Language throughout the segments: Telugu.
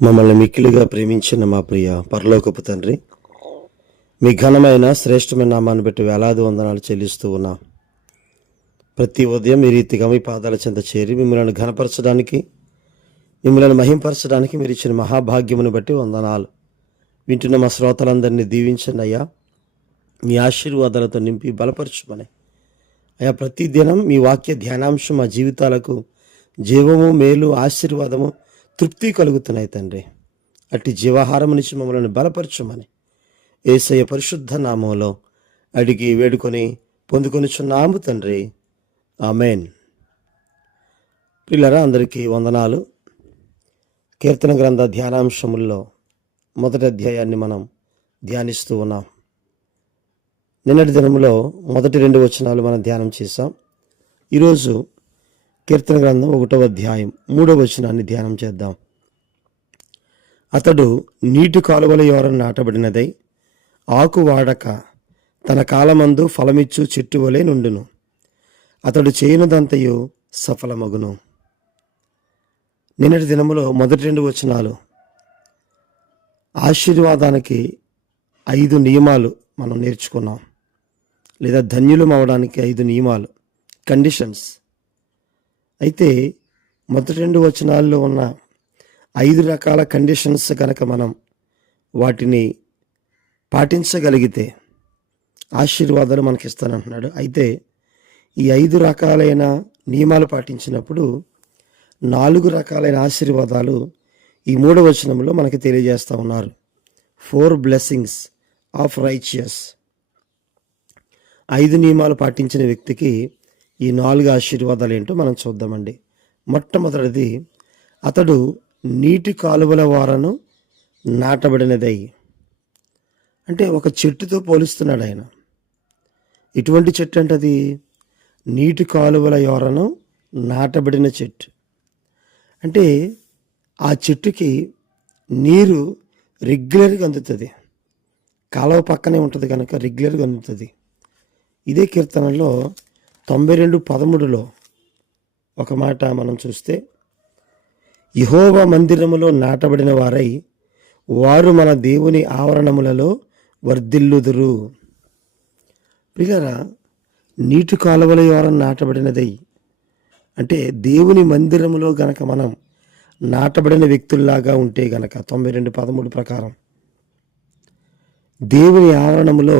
మమ్మల్ని మిక్కిలిగా ప్రేమించిన మా ప్రియ పరలోకపు తండ్రి, మీ ఘనమైన శ్రేష్టమైన నామాన్ని బట్టి వేలాది వందనాలు చెల్లిస్తూ ఉన్నాం. ప్రతి ఉదయం ఈ రీతిగా మీ పాదాల చెంత చేరి మిమ్మల్ని ఘనపరచడానికి, మిమ్మల్ని మహింపరచడానికి మీరు ఇచ్చిన మహాభాగ్యమును బట్టి వందనాలు. వింటున్న మా శ్రోతలందరినీ దీవించండి అయ్యా. మీ ఆశీర్వాదాలతో నింపి బలపరచుమని అయ్యా. ప్రతి దినం మీ వాక్య ధ్యానాంశం మా జీవితాలకు జీవము, మేలు, ఆశీర్వాదము, తృప్తి కలుగుతున్నాయి తండ్రి. అట్టి జీవాహారం నుంచి మమ్మల్ని బలపరచమని యేసయ్య పరిశుద్ధ నామంలో అడిగి వేడుకొని పొందుకొనిచున్నాము తండ్రి. ఆమెన్. పిల్లరా, అందరికీ వందనాలు. కీర్తన గ్రంథ ధ్యానాంశముల్లో మొదటి అధ్యాయాన్ని మనం ధ్యానిస్తూ ఉన్నాం. నిన్నటి దినంలో మొదటి 2 వచనాలు మనం ధ్యానం చేశాం. ఈరోజు కీర్తన గ్రంథం 1వ అధ్యాయం 3వ వచనాన్ని ధ్యానం చేద్దాం. అతడు నీటి కాలువల యోరన నాటబడినదై ఆకు వాడక తన కాలమందు ఫలమిచ్చు చెట్టు వలె నుండును. అతడు చేయనుదంతయు సఫలమగును. నిన్నటి దినములో మొదటి 2 వచనాలు ఆశీర్వాదానికి 5 నియమాలు మనం నేర్చుకున్నాం, లేదా ధన్యులం అవడానికి 5 నియమాలు, కండిషన్స్. అయితే మొదటి 2 వచనాల్లో ఉన్న 5 రకాల కండిషన్స్ కనుక మనం వాటిని పాటించగలిగితే ఆశీర్వాదాలు మనకిస్తానంటున్నాడు. అయితే ఈ 5 రకాలైన నియమాలు పాటించినప్పుడు 4 రకాలైన ఆశీర్వాదాలు ఈ 3వ వచనంలో మనకి తెలియజేస్తూ ఉన్నారు. 4 blessings ఆఫ్ రైచియస్. 5 నియమాలు పాటించిన వ్యక్తికి ఈ 4 ఆశీర్వాదాలు ఏంటో మనం చూద్దామండి. మొట్టమొదటిది, అతడు నీటి కాలువల వారను నాటబడినదై. అంటే ఒక చెట్టుతో పోలుస్తున్నాడు ఆయన. ఇటువంటి చెట్టు అంటే అది నీటి కాలువల యోరను నాటబడిన చెట్టు. అంటే ఆ చెట్టుకి నీరు రెగ్యులర్గా అందుతుంది. కాలువ పక్కనే ఉంటుంది కనుక రెగ్యులర్గా అందుతుంది. ఇదే కీర్తనలో 92:13లో ఒక మాట మనం చూస్తే, యెహోవా మందిరములో నాటబడిన వారై వారు మన దేవుని ఆవరణములలో వర్ధిల్లుదురు. ప్రియులారా, నీటి కాలువల యోరన నాటబడినదై అంటే దేవుని మందిరములో గనక మనం నాటబడిన వ్యక్తుల్లాగా ఉంటే గనక 92:13 ప్రకారం దేవుని ఆవరణములో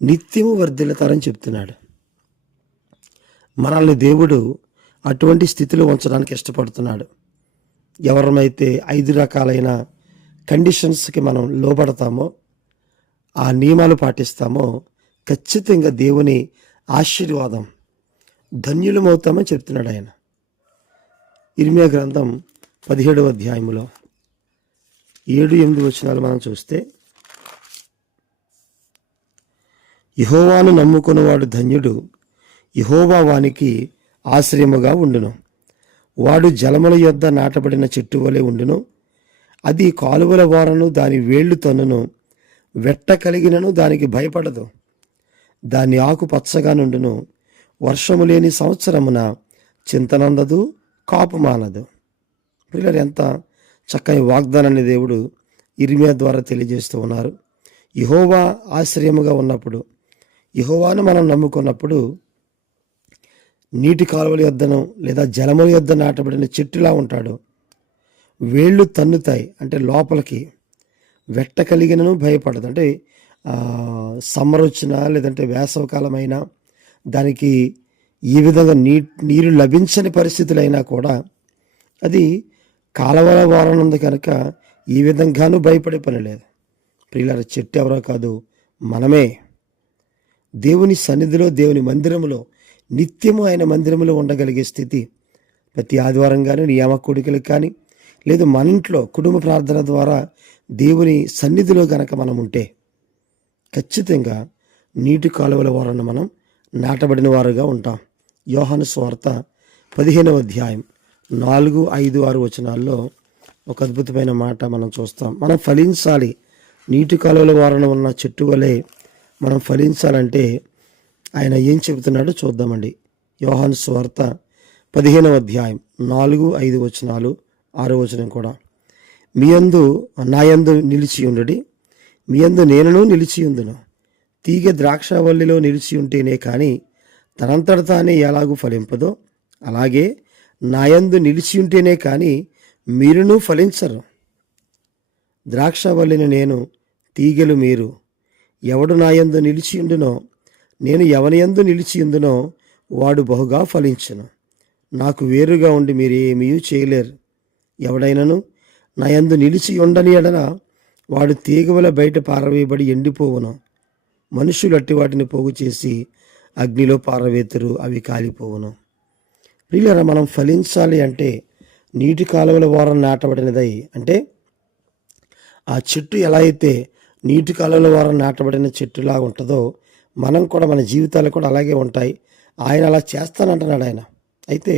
నిత్యము వర్ధిల్లుతారని చెప్తున్నాడు. మనల్ని దేవుడు అటువంటి స్థితిలో ఉంచడానికి ఇష్టపడుతున్నాడు. ఎవరమైతే 5 రకాలైన కండిషన్స్కి మనం లోబడతామో, ఆ నియమాలు పాటిస్తామో, ఖచ్చితంగా దేవుని ఆశీర్వాదం ధన్యులమవుతామని చెప్తున్నాడు ఆయన. ఇర్మియా గ్రంథం 17వ అధ్యాయములో 7-8 వచనాలు మనం చూస్తే, యెహోవాను నమ్ముకున్నవాడు ధన్యుడు, యెహోవా వానికి ఆశ్రయముగా ఉండును. వాడు జలముల యొద్ద నాటబడిన చెట్టు వలె ఉండును. అది కాలువల వారను దాని వేళ్లు తన్నును. వెట్ట కలిగినను దానికి భయపడదు. దాని ఆకు పచ్చగా నుండును. వర్షము లేని సంవత్సరమున చింతనందదు, కాపు మానదు. పిల్లలు, ఎంత చక్కని వాగ్దానాన్ని దేవుడు ఇర్మియా ద్వారా తెలియజేస్తూ ఉన్నారు. యెహోవా ఆశ్రయముగా ఉన్నప్పుడు, యెహోవాను మనం నమ్ముకున్నప్పుడు నీటి కాలువల యొద్దను లేదా జలముల యొద్ద నాటబడిన చెట్టులా ఉంటాడు. వేళ్ళు తన్నుతాయి అంటే లోపలికి. వెట్ట కలిగినను భయపడదు. అంటే సమ్మర్ వచ్చినా లేదంటే వేసవకాలమైనా దానికి ఈ విధంగా నీరు లభించని పరిస్థితులైనా కూడా అది కాలువల వారన ఉంది కనుక ఈ విధంగానూ భయపడే పని లేదు. ప్రియులారా, చెట్టు ఎవరో కాదు, మనమే. దేవుని సన్నిధిలో, దేవుని మందిరములో, నిత్యము ఆయన మందిరంలో ఉండగలిగే స్థితి ప్రతి ఆదివారం కానీ, నియామ కూడికలకు కానీ, లేదు మన ఇంట్లో కుటుంబ ప్రార్థన ద్వారా దేవుని సన్నిధిలో గనక మనం ఉంటే ఖచ్చితంగా నీటి కాలువల వారన మనం నాటబడిన వారుగా ఉంటాం. యోహాను సువార్త 15వ అధ్యాయం 4, 5, 6 వచనాల్లో ఒక అద్భుతమైన మాట మనం చూస్తాం. మనం ఫలించాలి. నీటి కాలువల వారన ఉన్న చెట్టు వలె మనం ఫలించాలంటే ఆయన ఏం చెబుతున్నాడో చూద్దామండి. యోహాను సువార్త 15వ అధ్యాయం 4, 5 వచనాలు, 6వ వచనం కూడా. మీయందు నాయందు నిలిచి ఉండుడి, మీయందు నేనును నిలిచి ఉందును. తీగ ద్రాక్షవల్లిలో నిలిచి ఉంటేనే కానీ తనంతట తానే ఎలాగూ ఫలింపదో, అలాగే నాయందు నిలిచి ఉంటేనే కానీ మీరును ఫలించరు. ద్రాక్షవల్లిని నేను, తీగలు మీరు. ఎవడు నాయందు నిలిచి ఉండునో, నేను ఎవనియందు నిలిచి ఉందునో వాడు బహుగా ఫలించును. నాకు వేరుగా ఉండి మీరు ఏమీ చేయలేరు. ఎవడైనను నాయందు నిలిచి ఉండని ఎడల వాడు తీగవల బయట పారవేయబడి ఎండిపోవును. మనుషులు అట్టి వాటిని పోగు చేసి అగ్నిలో పారవేతురు, అవి కాలిపోవును. ప్రియులారా, మనం ఫలించాలి అంటే నీటి కాలువల వారం నాటబడినదై, అంటే ఆ చెట్టు ఎలా అయితే నీటి కాలువల వారం నాటబడిన చెట్టులా ఉంటుందో మనం కూడా, మన జీవితాలు కూడా అలాగే ఉంటాయి. ఆయన అలా చేస్తానంటున్నాడు ఆయన. అయితే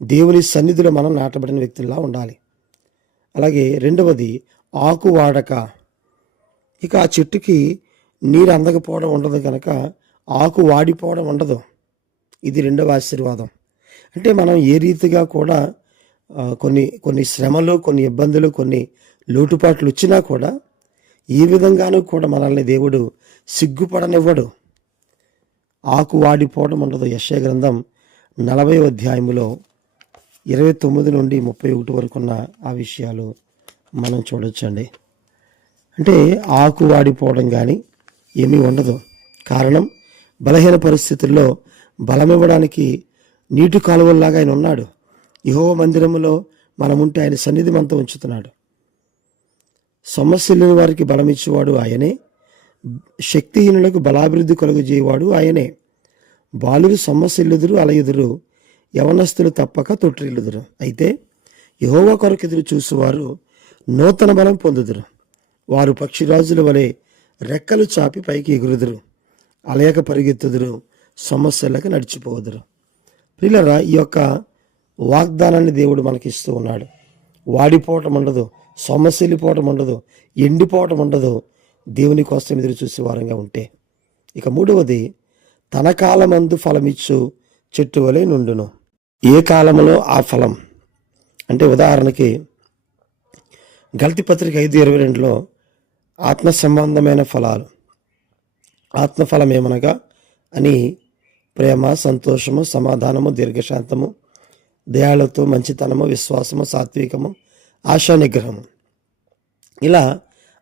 దేవుని సన్నిధిలో మనం నాటబడిన వ్యక్తుల్లా ఉండాలి. అలాగే రెండవది ఆకు వాడక. ఇక ఆ చెట్టుకి నీరు అందకపోవడం ఉండదు కనుక ఆకు వాడిపోవడం ఉండదు. ఇది రెండవ ఆశీర్వాదం. అంటే మనం ఏ రీతిగా కూడా కొన్ని శ్రమలు, కొన్ని ఇబ్బందులు, కొన్ని లోటుపాట్లు వచ్చినా కూడా ఏ విధంగానూ కూడా మనల్ని దేవుడు సిగ్గుపడనివ్వడు. ఆకు వాడిపోవడం ఉండదు. యెషయా గ్రంథం 40వ అధ్యాయములో 29 నుండి 31 వరకు ఉన్న ఆ విషయాలు మనం చూడొచ్చండి. అంటే ఆకు వాడిపోవడం కానీ ఏమీ ఉండదు. కారణం, బలహీన పరిస్థితుల్లో బలమివ్వడానికి నీటి కాలువల్లాగా ఆయన ఉన్నాడు. యెహోవా మందిరములో మనముంటే ఆయన సన్నిధి మనతో ఉంచుతున్నాడు. సమస్యలేని వారికి బలమిచ్చేవాడు ఆయనే, శక్తిహీనులకు బలాభివృద్ధి కలుగజేయవాడు ఆయనే. బాలురు సమస్యలెదురు అలయుదురు, యవనస్తులు తప్పక తొట్టిల్లుదురు. అయితే యెహోవా కొరకు ఎదురు చూసేవారు నూతన బలం పొందుదురు. వారు పక్షిరాజుల వలె రెక్కలు చాపి పైకి ఎగురుదురు, అలయక పరిగెత్తుదురు, సమస్యలకు నడిచిపోదురు. ప్రియులారా, ఈ యొక్క వాగ్దానాన్ని దేవుడు మనకిస్తూ ఉన్నాడు. వాడిపోవటం ఉండదు, సమస్యలిపోవటం ఉండదు, ఎండిపోవటం ఉండదు, దేవుని కోసం ఎదురు చూసే వారంగా ఉంటే. ఇక మూడవది, తన కాలమందు ఫలమిచ్చు చెట్టు వలె నుండును. ఏ కాలంలో ఆ ఫలం. అంటే ఉదాహరణకి గలతీ పత్రిక 5:22లో ఆత్మ సంబంధమైన ఫలాలు, ఆత్మఫలం ఏమనగా అని ప్రేమ, సంతోషము, సమాధానము, దీర్ఘశాంతము, దయాళుత్వం, మంచితనము, విశ్వాసము, సాత్వికము, ఆశా నిగ్రహము. ఇలా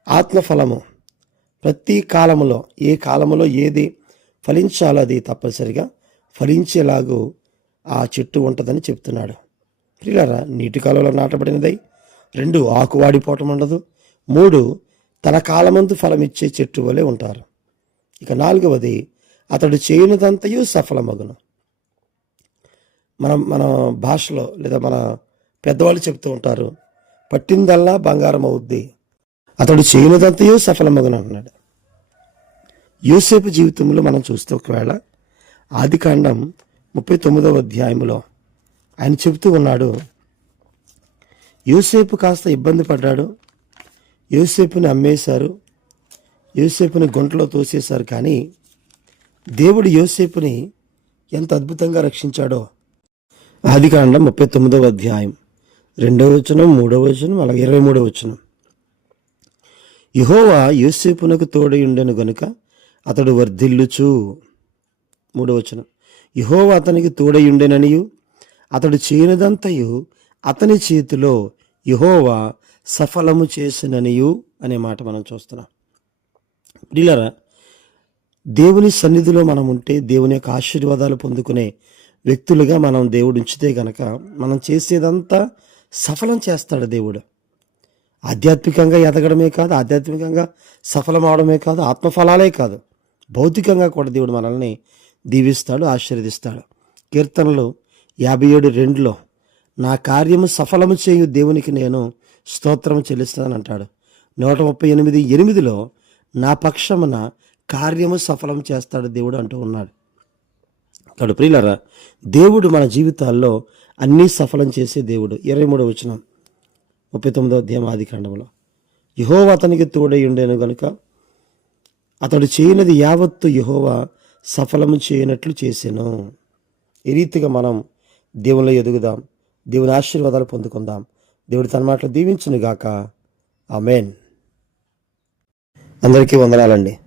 ఆత్మఫలము ప్రతి కాలములో, ఏ కాలములో ఏది ఫలించాలో అది తప్పనిసరిగా ఫలించేలాగూ ఆ చెట్టు ఉంటుందని చెప్తున్నాడు. ప్రియులారా, నీటి కాలంలో నాటబడినదై. 2, ఆకు వాడిపోవటం ఉండదు. 3, తన కాలమందు ఫలమిచ్చే చెట్టు వలె ఉంటారు. ఇక 4వది, అతడు చేయనిదంతయు సఫలమగును. మన భాషలో లేదా మన పెద్దవాళ్ళు చెప్తూ ఉంటారు, పట్టిందల్లా బంగారం అవుద్ది, అతడు చేయనిదంతయు సఫలమగును అంటున్నాడు. యోసేపు జీవితంలో మనం చూస్తే ఒకవేళ ఆదికాండం 39వ అధ్యాయంలో ఆయన చెబుతూ ఉన్నాడు, యోసేపు కాస్త ఇబ్బంది పడ్డాడు, యోసేపుని అమ్మేశారు, యోసేపుని గుంటలో తోసేశారు, కానీ దేవుడు యోసేపుని ఎంత అద్భుతంగా రక్షించాడో. ఆదికాండం 39వ అధ్యాయం 2వ వచనం, 3వ వచనం, అలాగే 23వ వచనం. యెహోవా యోసేపునకు తోడై ఉండెను గనుక అతడు వర్ధిల్లుచు. 3వ వచనం, యెహోవా అతనికి తోడై ఉండెననియు అతడు చేయనిదంతయు అతని చేతిలో యెహోవా సఫలము చేసిననియు అనే మాట మనం చూస్తున్నాం. ప్రియులారా, దేవుని సన్నిధిలో మనం ఉంటే దేవుని యొక్క ఆశీర్వాదాలు పొందుకునే వ్యక్తులుగా మనం దేవుడు ఉంచితే గనక మనం చేసేదంతా సఫలం చేస్తాడు దేవుడు. ఆధ్యాత్మికంగా ఎదగడమే కాదు, ఆధ్యాత్మికంగా సఫలం అవడమే కాదు, ఆత్మఫలాలే కాదు, భౌతికంగా కూడా దేవుడు మనల్ని దీవిస్తాడు, ఆశీర్వదిస్తాడు. కీర్తనలు 57:2లో నా కార్యము సఫలము చేయు దేవునికి నేను స్తోత్రం చెల్లిస్తానని అంటాడు. 138:8లో నా పక్షమున కార్యము సఫలం చేస్తాడు దేవుడు అంటూ ఉన్నాడు. కాబట్టి ప్రియులారా, దేవుడు మన జీవితాల్లో అన్నీ సఫలం చేసే దేవుడు. 23వ వచనం 39వ అధ్యాయం ఆదికాండంలో, యెహోవా అతనికి తోడై ఉండేను గనుక అతడు చేయనిది యావత్తు యెహోవా సఫలము చేయనట్లు చేసెను. ఈ రీతిగా మనం దేవునిలో ఎదుగుదాం, దేవుని ఆశీర్వాదాలు పొందుకుందాం. దేవుడు తన మాటలు దీవించును గాక. ఆమేన్. అందరికీ వందనాలండి.